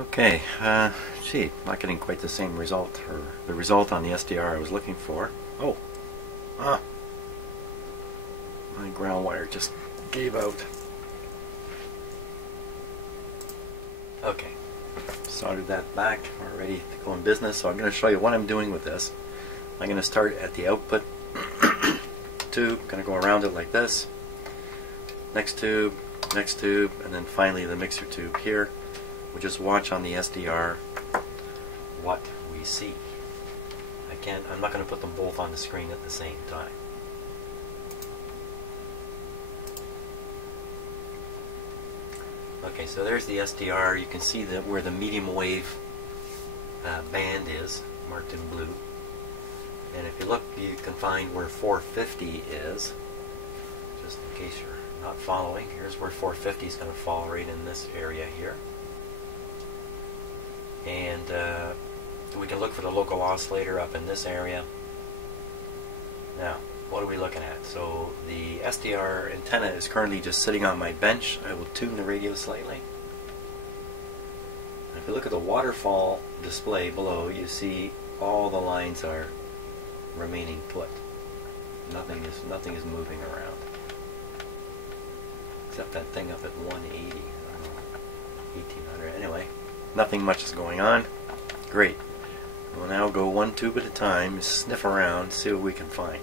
Okay, gee, not getting quite the same result, or the result on the SDR I was looking for. Oh, my ground wire just gave out. Okay, soldered that back, we're ready to go in business, so I'm going to show you what I'm doing with this. I'm going to start at the output tube, going to go around it like this, next tube, and then finally the mixer tube here. We'll just watch on the SDR what we see. I'm not going to put them both on the screen at the same time. Okay, so there's the SDR. You can see that where the medium wave band is, marked in blue. And if you look, you can find where 450 is, just in case you're not following. Here's where 450 is going to fall, right in this area here. And we can look for the local oscillator up in this area. Now, what are we looking at? So the SDR antenna is currently just sitting on my bench. I will tune the radio slightly. If you look at the waterfall display below, you see all the lines are remaining put. Nothing is moving around, except that thing up at 180, I don't know, 1800. Anyway, nothing much is going on. Great. We'll now go one tube at a time, sniff around, see what we can find.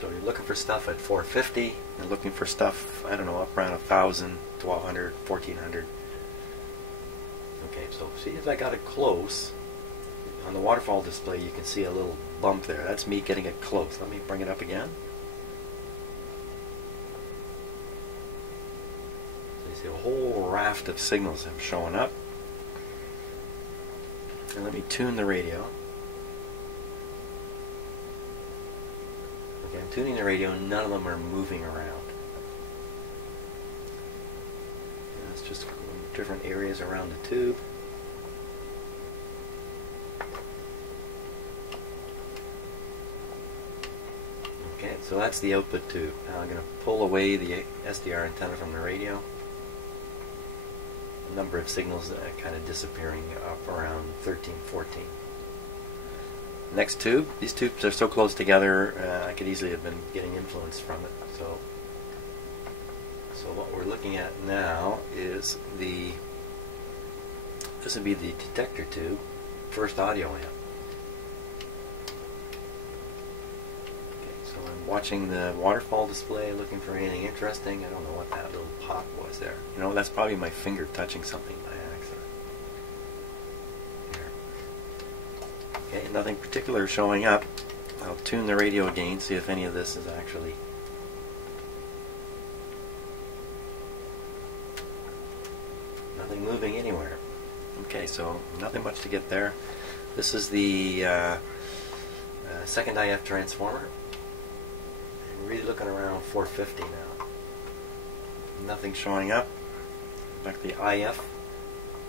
So you're looking for stuff at 450, you're looking for stuff, I don't know, up around 1000, 1200, 1400. Okay, so see as I got it close, on the waterfall display you can see a little bump there. That's me getting it close. Let me bring it up again. So you see a whole raft of signals have shown up. And let me tune the radio. Okay, I'm tuning the radio, none of them are moving around. It's just different areas around the tube. Okay, so that's the output tube. Now I'm going to pull away the SDR antenna from the radio. A number of signals kind of disappearing up around 13, 14. Next tube. These tubes are so close together, I could easily have been getting influence from it. So what we're looking at now is this would be the detector tube, first audio amp. So I'm watching the waterfall display, looking for anything interesting. I don't know what that little pop was there. You know, that's probably my finger touching something by accident. There. Okay, nothing particular showing up. I'll tune the radio again, see if any of this is actually... Nothing moving anywhere. Okay, so nothing much to get there. This is the second IF transformer. I'm really looking around 450 now. Nothing showing up. Back to the IF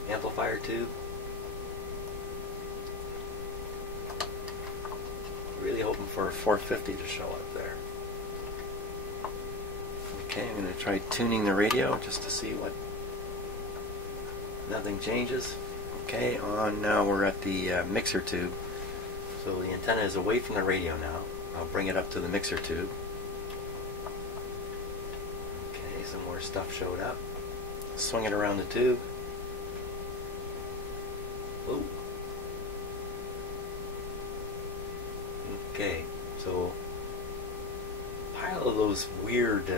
amplifier tube. Really hoping for a 450 to show up there. Okay, I'm going to try tuning the radio just to see what... Nothing changes. Okay, on now we're at the mixer tube. So the antenna is away from the radio now. I'll bring it up to the mixer tube. Okay, some more stuff showed up. Swing it around the tube. Ooh. Okay, so a pile of those weird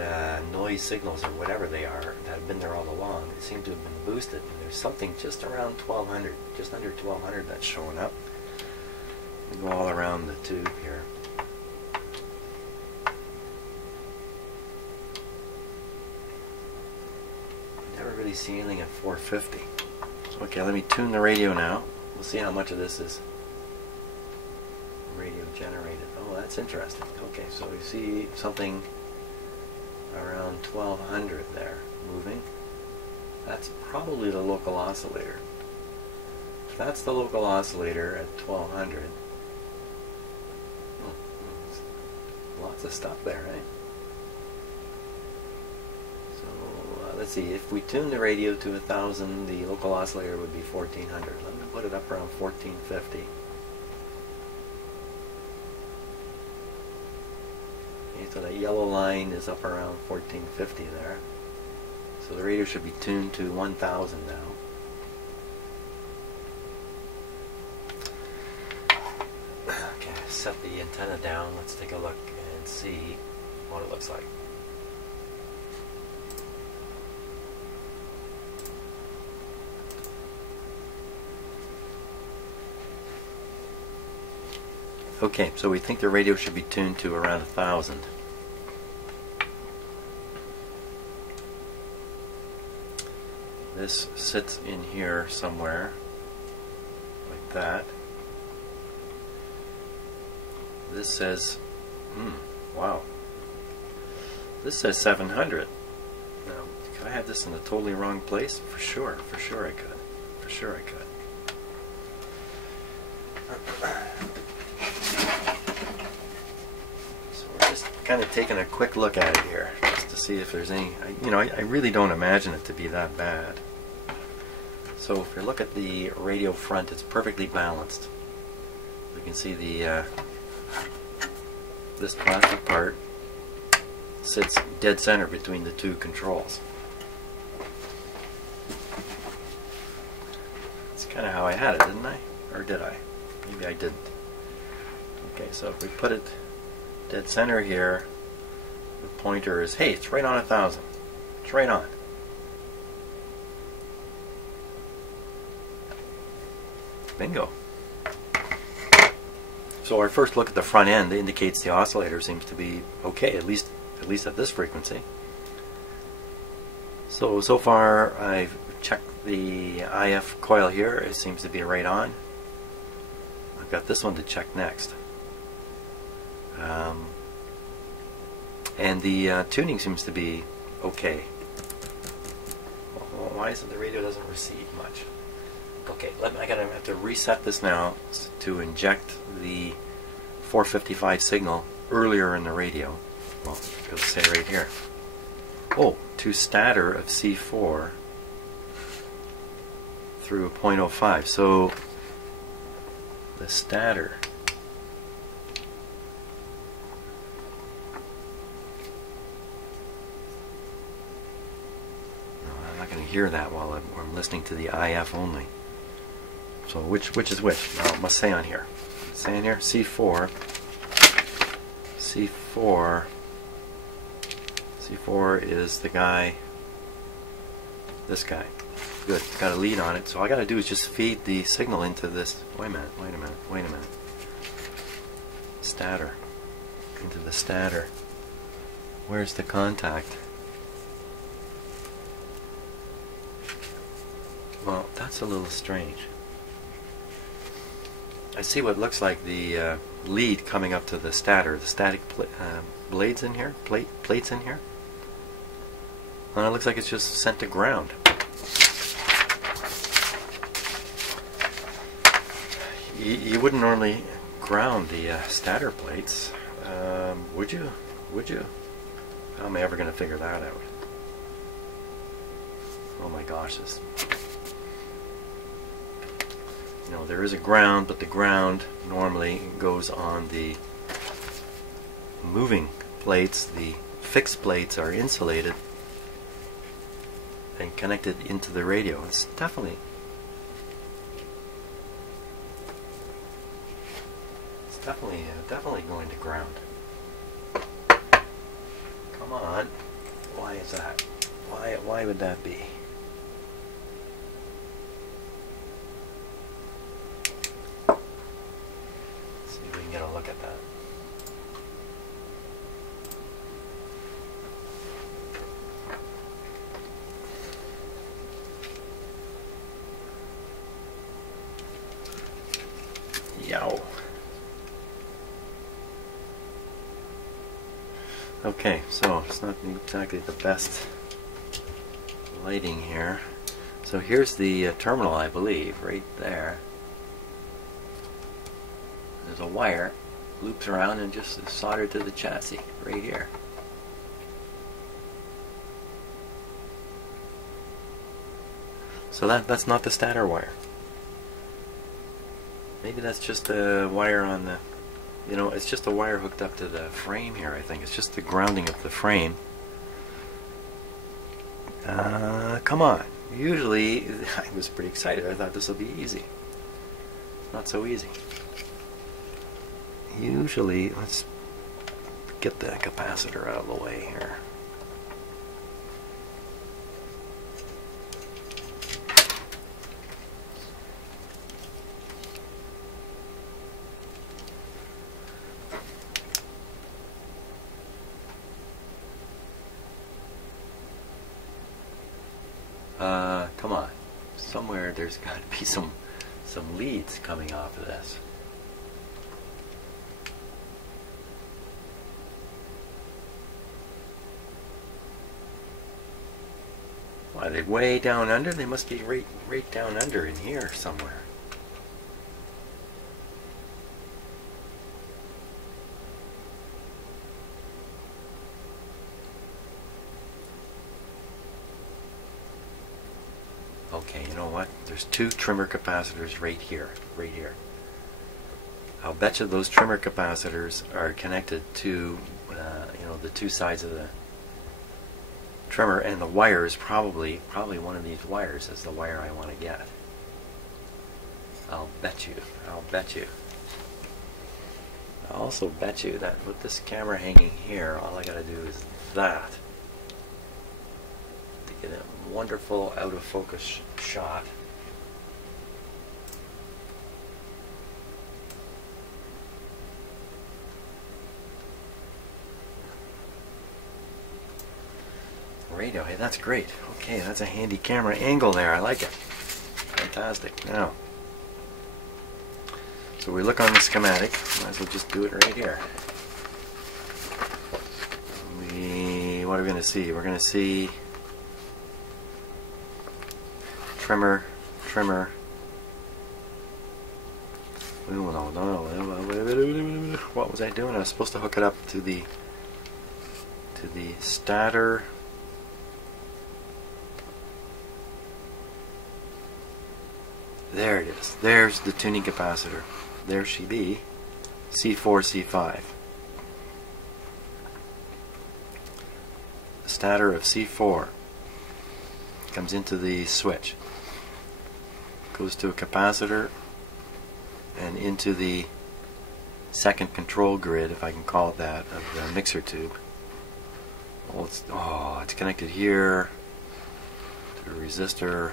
noise signals or whatever they are that have been there all along, they seem to have been boosted. And there's something just around 1200, just under 1200 that's showing up. We go all around the tube here. Never really see anything at 450. Okay, let me tune the radio now. We'll see how much of this is radio generated. Oh, that's interesting. Okay, so we see something around 1200 there moving. That's probably the local oscillator. If that's the local oscillator at 1200, lots of stuff there, right? So let's see, if we tune the radio to 1000, the local oscillator would be 1400. Let me put it up around 1450. Okay, so that yellow line is up around 1450 there. So the radio should be tuned to 1000 now. Okay, set the antenna down. Let's take a look and see what it looks like. Okay, so we think the radio should be tuned to around 1000. This sits in here somewhere, like that. This says, wow. This says 700. Now, could I have this in the totally wrong place? For sure I could. For sure I could. Kind of taking a quick look at it here just to see if there's any, I really don't imagine it to be that bad. So if you look at the radio front, it's perfectly balanced. You can see the this plastic part sits dead center between the two controls. That's kind of how I had it, didn't I? Or did I? Maybe I didn't. Okay, so if we put it dead center here, the pointer is, hey, it's right on 1000. It's right on. Bingo. So our first look at the front end indicates the oscillator seems to be okay, at least at this frequency. So far I've checked the IF coil here. It seems to be right on. I've got this one to check next. And the tuning seems to be okay. Well, why is it the radio doesn't receive much? Okay, I have to reset this now to inject the 455 signal earlier in the radio. Well, it'll say right here. Oh, to stator of C4 through a 0.05. So the stator. Hear that while I'm listening to the IF only. So which is which? Well, it must say on here. Say on here C4. C4 is the guy. This guy. Good. It's got a lead on it. So all I got to do is just feed the signal into this. Wait a minute. Stator. Into the stator. Where's the contact? Well, that's a little strange. I see what looks like the lead coming up to the stator, the static blades in here, plates in here. And it looks like it's just sent to ground. You wouldn't normally ground the stator plates, would you? How am I ever going to figure that out? Oh my gosh, this. There is a ground, but the ground normally goes on the moving plates. The fixed plates are insulated and connected into the radio. It's definitely going to ground. Come on. Why is that? Why would that be? Get a look at that. Yow. Okay, so it's not exactly the best lighting here. So here's the terminal, I believe, right there. There's a wire, loops around and just is soldered to the chassis right here. So that's not the stator wire. Maybe that's just a wire on the, you know, it's just a wire hooked up to the frame here, I think. It's just the grounding of the frame. Come on. Usually, I was pretty excited. I thought this would be easy. Not so easy. Usually, let's get the capacitor out of the way here. Come on. Somewhere there's got to be some leads coming off of this. Why, are they way down under? They must be right down under in here somewhere. Okay, you know what? There's two trimmer capacitors right here, I'll bet you those trimmer capacitors are connected to, you know, the two sides of the trimmer, and the wire is probably one of these wires is the wire I want to get. I'll bet you. I'll also bet you that with this camera hanging here, all I gotta do is that to get a wonderful out of focus shot. Radio, hey, that's great. Okay, that's a handy camera angle there. I like it. Fantastic. Now, so we look on the schematic. Might as well just do it right here. What are we going to see? We're going to see trimmer. No. What was I doing? I was supposed to hook it up to the stator. There it is. There's the tuning capacitor. There she be. C4, C5. The stator of C4 comes into the switch. Goes to a capacitor and into the second control grid, if I can call it that, of the mixer tube. Well, it's connected here to a resistor.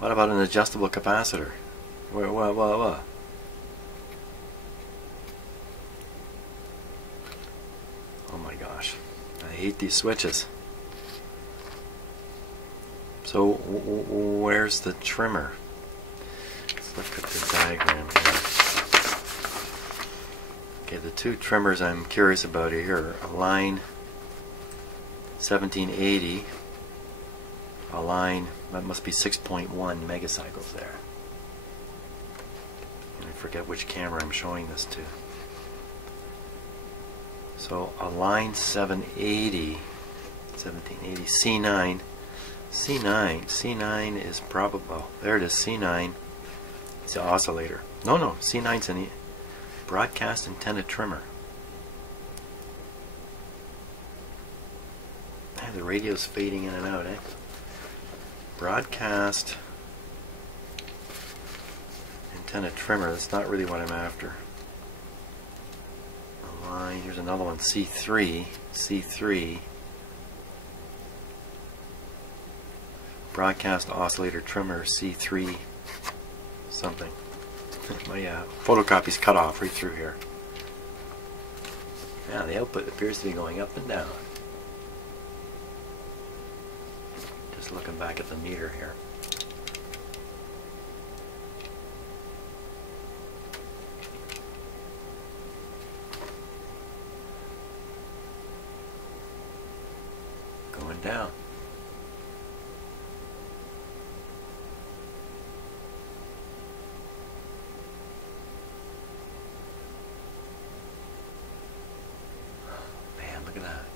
What about an adjustable capacitor? What? Oh my gosh. I hate these switches. So, where's the trimmer? Let's look at the diagram here. Okay, the two trimmers I'm curious about here are a line 1780. A line, that must be 6.1 megacycles there. And I forget which camera I'm showing this to. So a line 780, C9. C9 is probably, oh, there it is, C9. It's the oscillator. No, C9's an broadcast antenna trimmer. The radio's fading in and out, eh? Broadcast antenna trimmer. That's not really what I'm after. A line. Here's another one. C3. Broadcast oscillator trimmer. C3 something. My photocopy's cut off right through here. Now the output appears to be going up and down. Just looking back at the meter here. Going down. Man, look at that.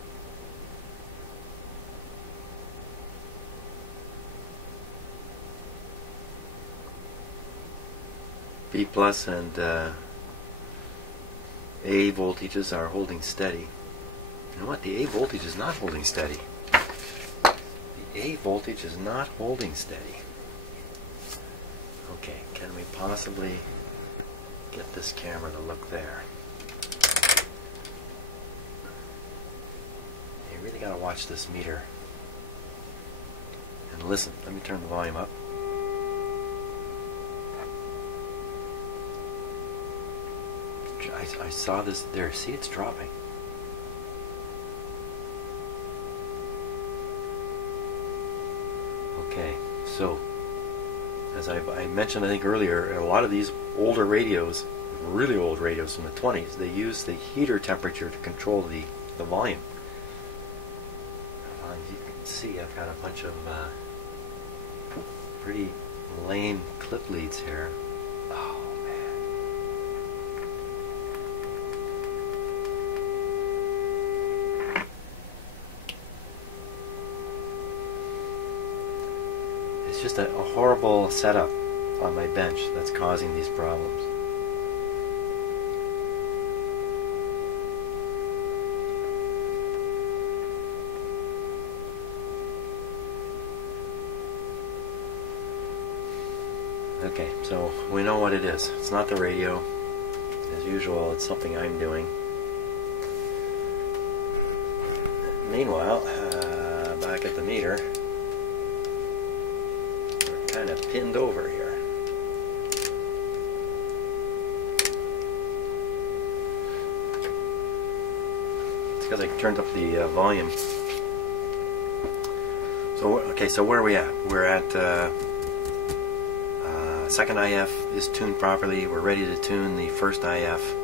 B plus and A voltages are holding steady. You know what? The A voltage is not holding steady. The A voltage is not holding steady. Okay, can we possibly get this camera to look there? You really gotta watch this meter. And listen, let me turn the volume up. I saw this there. See, it's dropping. Okay, so as I mentioned, I think earlier, a lot of these older radios, really old radios from the 20s, they use the heater temperature to control the volume. You can see I've got a bunch of pretty lame clip leads here. Oh man. It's just a horrible setup on my bench that's causing these problems. Okay, so we know what it is. It's not the radio. As usual, it's something I'm doing. Meanwhile, back at the meter, we're kind of pinned over here. It's because I turned up the volume. So, okay, so where are we at? We're at second IF is tuned properly. We're ready to tune the first IF.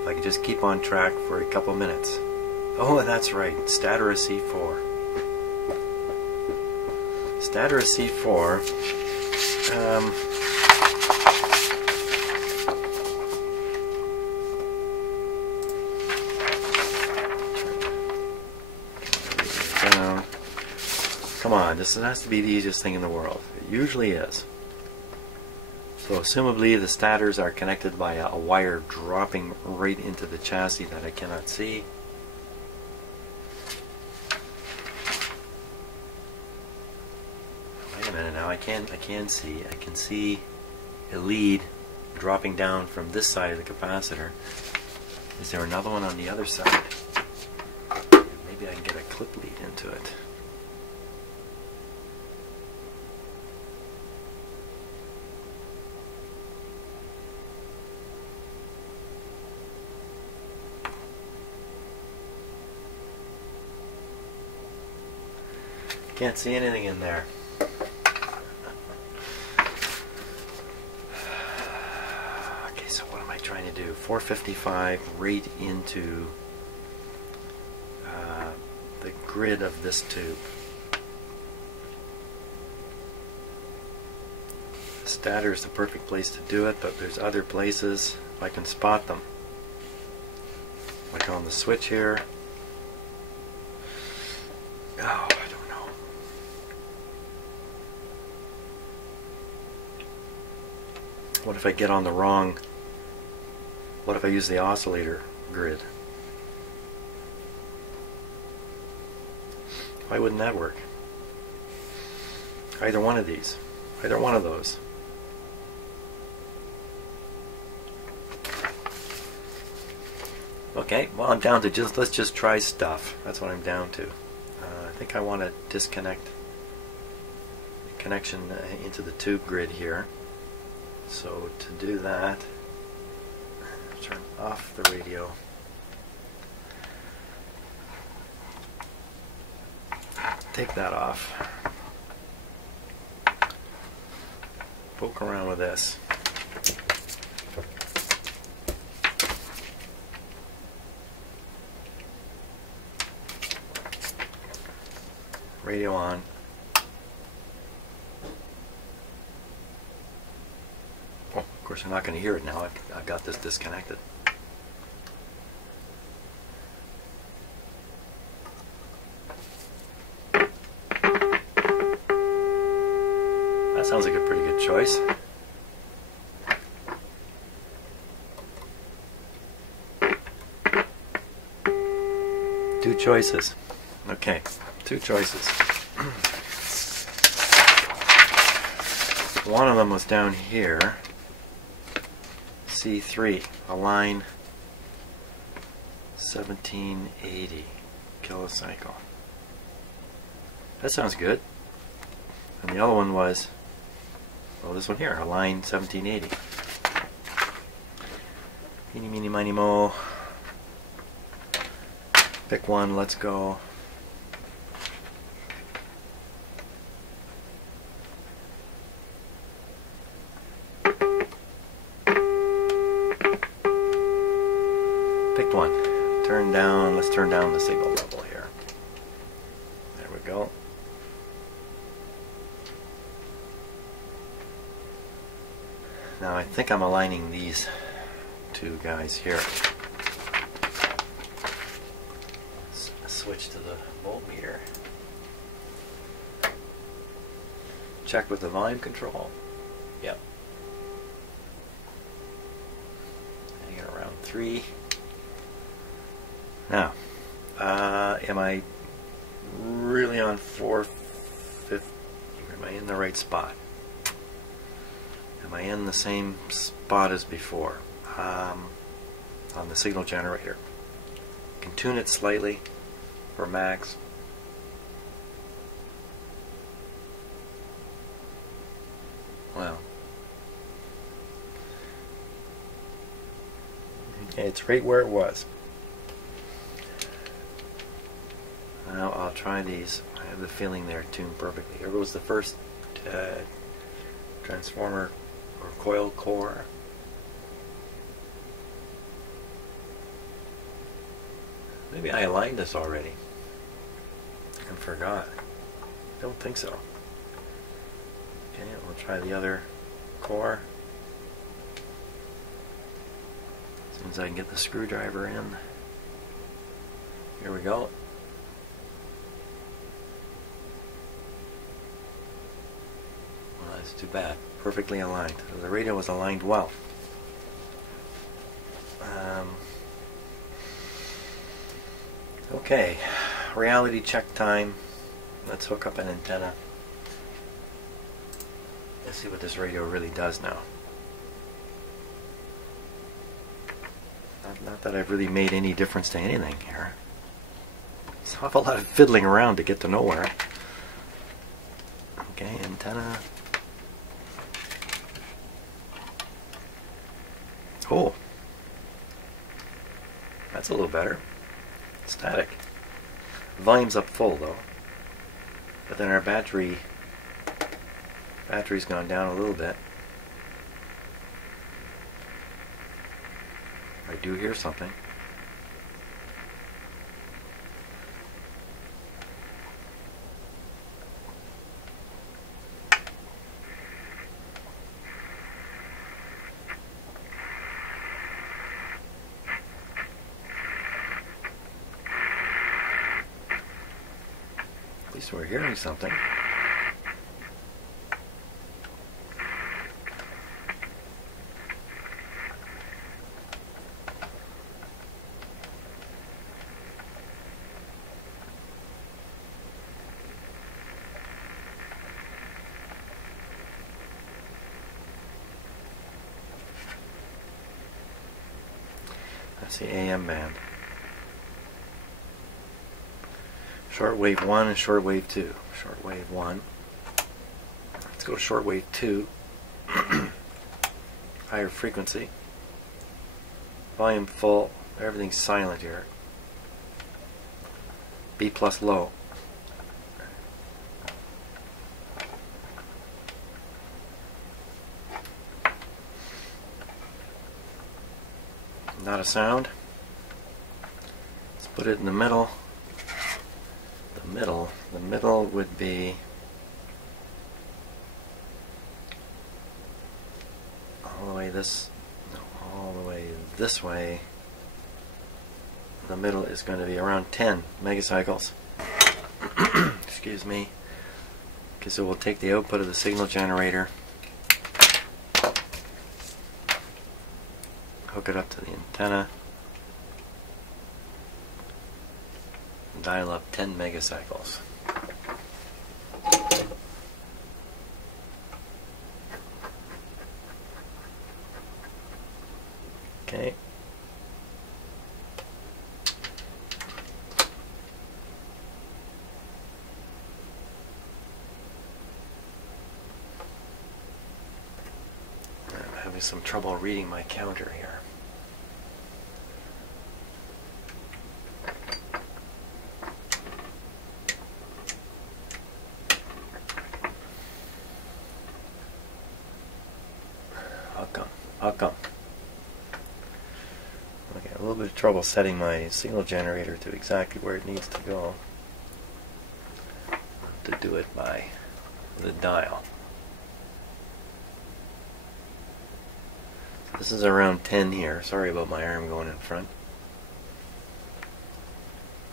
If I could just keep on track for a couple minutes. Oh, and that's right, Stator C4. Stator C4. Down. Come on, this has to be the easiest thing in the world. It usually is. So assumably the stators are connected by a wire dropping right into the chassis that I cannot see. Wait a minute now, I can see. I can see a lead dropping down from this side of the capacitor. Is there another one on the other side? Maybe I can get a clip lead into it. Can't see anything in there. Okay, so what am I trying to do? 455 right into the grid of this tube. The stator is the perfect place to do it, but there's other places if I can spot them. Like on the switch here. Oh, I don't know. What if I get on the wrong? What if I use the oscillator grid? Why wouldn't that work? Either one of these. Either one of those. Okay, well I'm down to let's just try stuff. That's what I'm down to. I think I want to disconnect the connection into the tube grid here. So to do that, turn off the radio. Take that off. Poke around with this. Radio on. Oh, of course I'm not going to hear it now. I've got this disconnected. That sounds like a pretty good choice. two choices. Okay, two choices. One of them was down here, C3, align 1780 kilocycle. That sounds good. And the other one was, well, this one here, align 1780. Eeny, meeny, miny, mo. Pick one, let's go. Picked one. Turn down, let's turn down the signal level here. There we go. Now I think I'm aligning these two guys here. Switch to the voltmeter. Check with the volume control. Yep. Hang it around 3. Now, am I really on 450? Am I in the right spot? Am I in the same spot as before? On the signal generator. You can tune it slightly for max. Well, okay, it's right where it was. Now I'll try these. I have the feeling they're tuned perfectly. Here goes the first transformer or coil core. Maybe I aligned this already and forgot. Don't think so. Okay, we'll try the other core. As soon as I can get the screwdriver in. Here we go. Well, that's too bad. Perfectly aligned. So the radio was aligned well. Okay, reality check time. Let's hook up an antenna. Let's see what this radio really does now. Not that I've really made any difference to anything here. It's an awful lot of fiddling around to get to nowhere. Okay, antenna. Oh, that's a little better. Static. Volume's up full though. But then our battery's gone down a little bit. I do hear something. At least we're hearing something. That's the AM band. Shortwave 1 and shortwave 2. Shortwave 1. Let's go shortwave 2. Higher frequency. Volume full. Everything's silent here. B plus low. Not a sound. Let's put it in the middle. The middle would be all the way this way. The middle is going to be around 10 megacycles. Excuse me. Okay, so we'll take the output of the signal generator, hook it up to the antenna. Dial up 10 megacycles. Okay. I'm having some trouble reading my counter here. How come? Okay, a little bit of trouble setting my signal generator to exactly where it needs to go. To do it by the dial. This is around 10 here. Sorry about my arm going in front.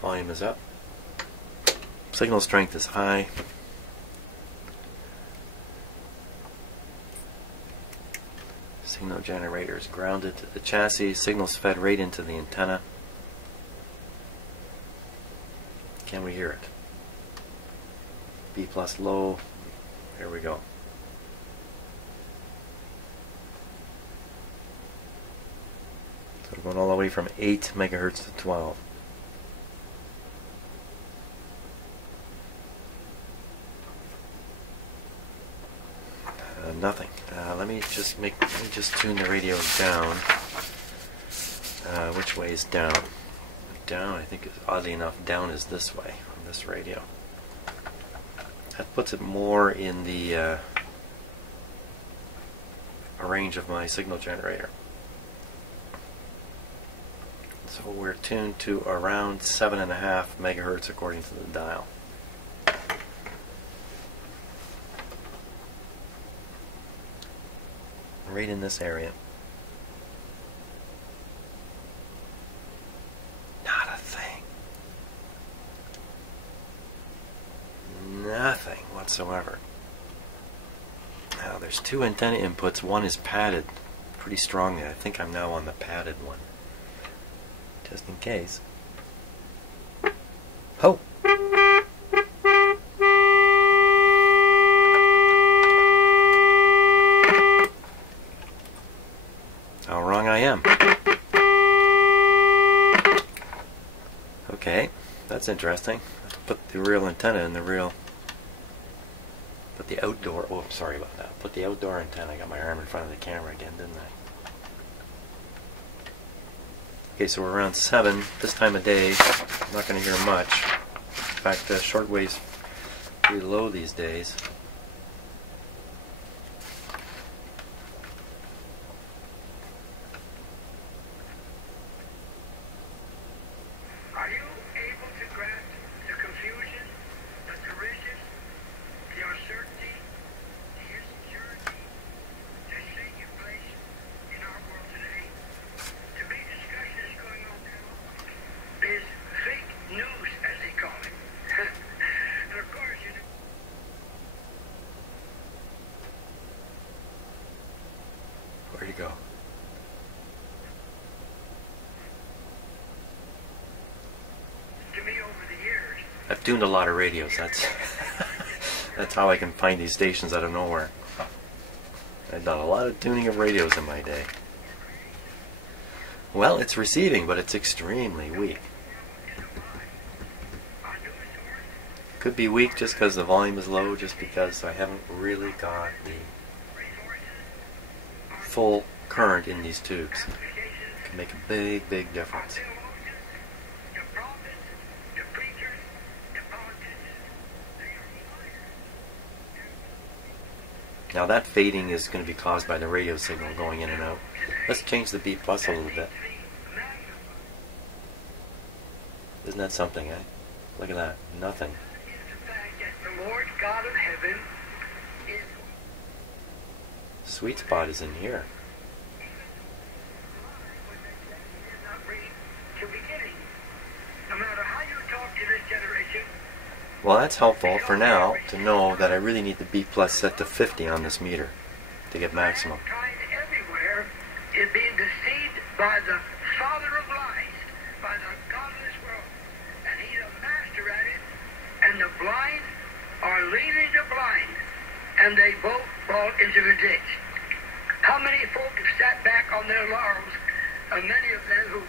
Volume is up. Signal strength is high. Signal generator is grounded to the chassis. Signal's fed right into the antenna. Can we hear it? B plus low. Here we go. So we're going all the way from 8 megahertz to 12. Nothing. Let me just tune the radio down. Which way is down? Down, I think, oddly enough, down is this way on this radio. That puts it more in the range of my signal generator. So we're tuned to around 7.5 megahertz according to the dial. Right in this area. Not a thing. Nothing whatsoever. Now there's two antenna inputs. One is padded pretty strongly. I think I'm now on the padded one. Just in case. Ho! How wrong I am. Okay, that's interesting. I have to put the real antenna in the real. Put the outdoor. Oh, I'm sorry about that. Put the outdoor antenna. I got my arm in front of the camera again, didn't I? Okay, so we're around 7 this time of day. I'm not going to hear much. In fact, shortwave's pretty low these days. Where'd he go? To me, over the years, I've tuned a lot of radios. That's how I can find these stations out of nowhere. I've done a lot of tuning of radios in my day. Well, it's receiving, but it's extremely weak. Could be weak just because the volume is low, just because I haven't really got the full current in these tubes. It can make a big, big difference. Now that fading is going to be caused by the radio signal going in and out. Let's change the B plus a little bit. Isn't that something, eh? Look at that. Nothing. the Lord God of heaven is... Sweet spot is in here. No matter how you talk to this generation. Well, that's helpful for now to know that I really need the B plus set to 50 on this meter to get maximum. Mankind everywhere is being deceived by the father of lies, by the God of this world. And he's a master the blind are leading the blind, and they both fall into the ditch. How many folk have sat back on their laurels, and many of them who,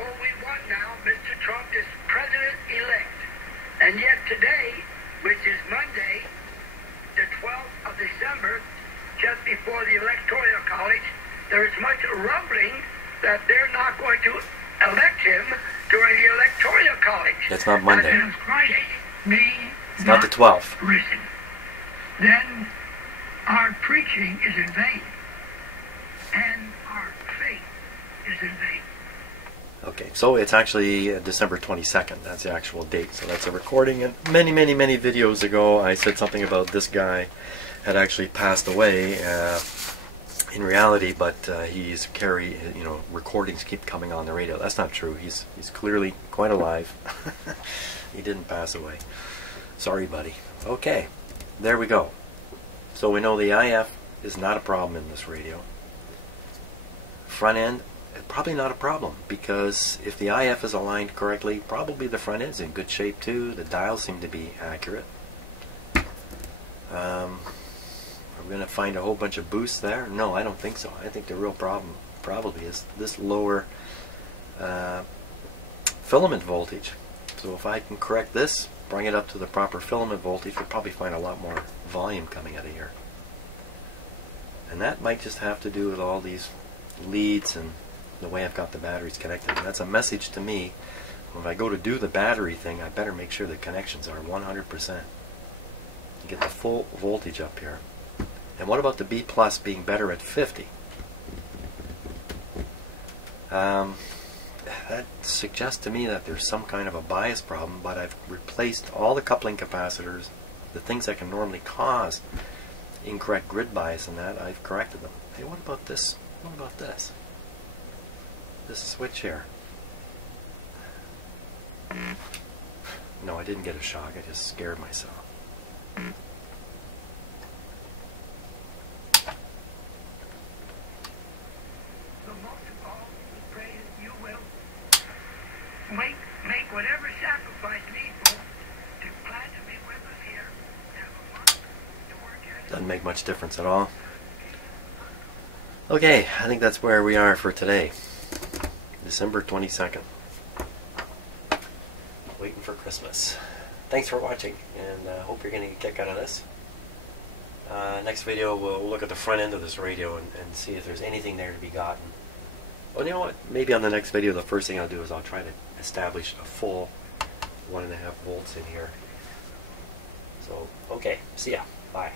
oh, we won now, Mr. Trump is president-elect. And yet today, which is Monday, the 12th of December, just before the Electoral College, there is much rumbling that they're not going to elect him during the Electoral College. That's not Monday. That is Christ may It's not the 12th. risen. Then our preaching is in vain, and our faith is in vain. Okay, so it's actually December 22nd. That's the actual date. So that's a recording. And many, many, many videos ago, I said something about this guy had actually passed away in reality, but recordings keep coming on the radio. That's not true. He's clearly quite alive. He didn't pass away. Sorry, buddy. Okay, there we go. So we know the IF is not a problem in this radio. Front end, probably not a problem, because if the IF is aligned correctly, probably the front end's in good shape too. The dials seem to be accurate. We're going to find a whole bunch of boosts there? No, I don't think so. I think the real problem probably is this lower filament voltage. So if I can correct this, bring it up to the proper filament voltage, you'll probably find a lot more volume coming out of here. And that might just have to do with all these leads and the way I've got the batteries connected. And that's a message to me. When I go to do the battery thing, I better make sure the connections are 100%. You get the full voltage up here. And what about the B plus being better at 50? That suggests to me that there's some kind of a bias problem, but I've replaced all the coupling capacitors, the things that can normally cause incorrect grid bias and that, I've corrected them. Hey, what about this? What about this? This switch here. No, I didn't get a shock. I just scared myself. Make whatever sacrifice needful to plan to be with us here. Have a month to work at it. Doesn't make much difference at all. Okay, I think that's where we are for today. December 22nd. Waiting for Christmas. Thanks for watching, and I hope you're getting a kick out of this. Next video, we'll look at the front end of this radio and see if there's anything there to be gotten. Well, you know what? Maybe on the next video, the first thing I'll do is I'll try to establish a full 1.5 volts in here. So, okay. See ya. Bye.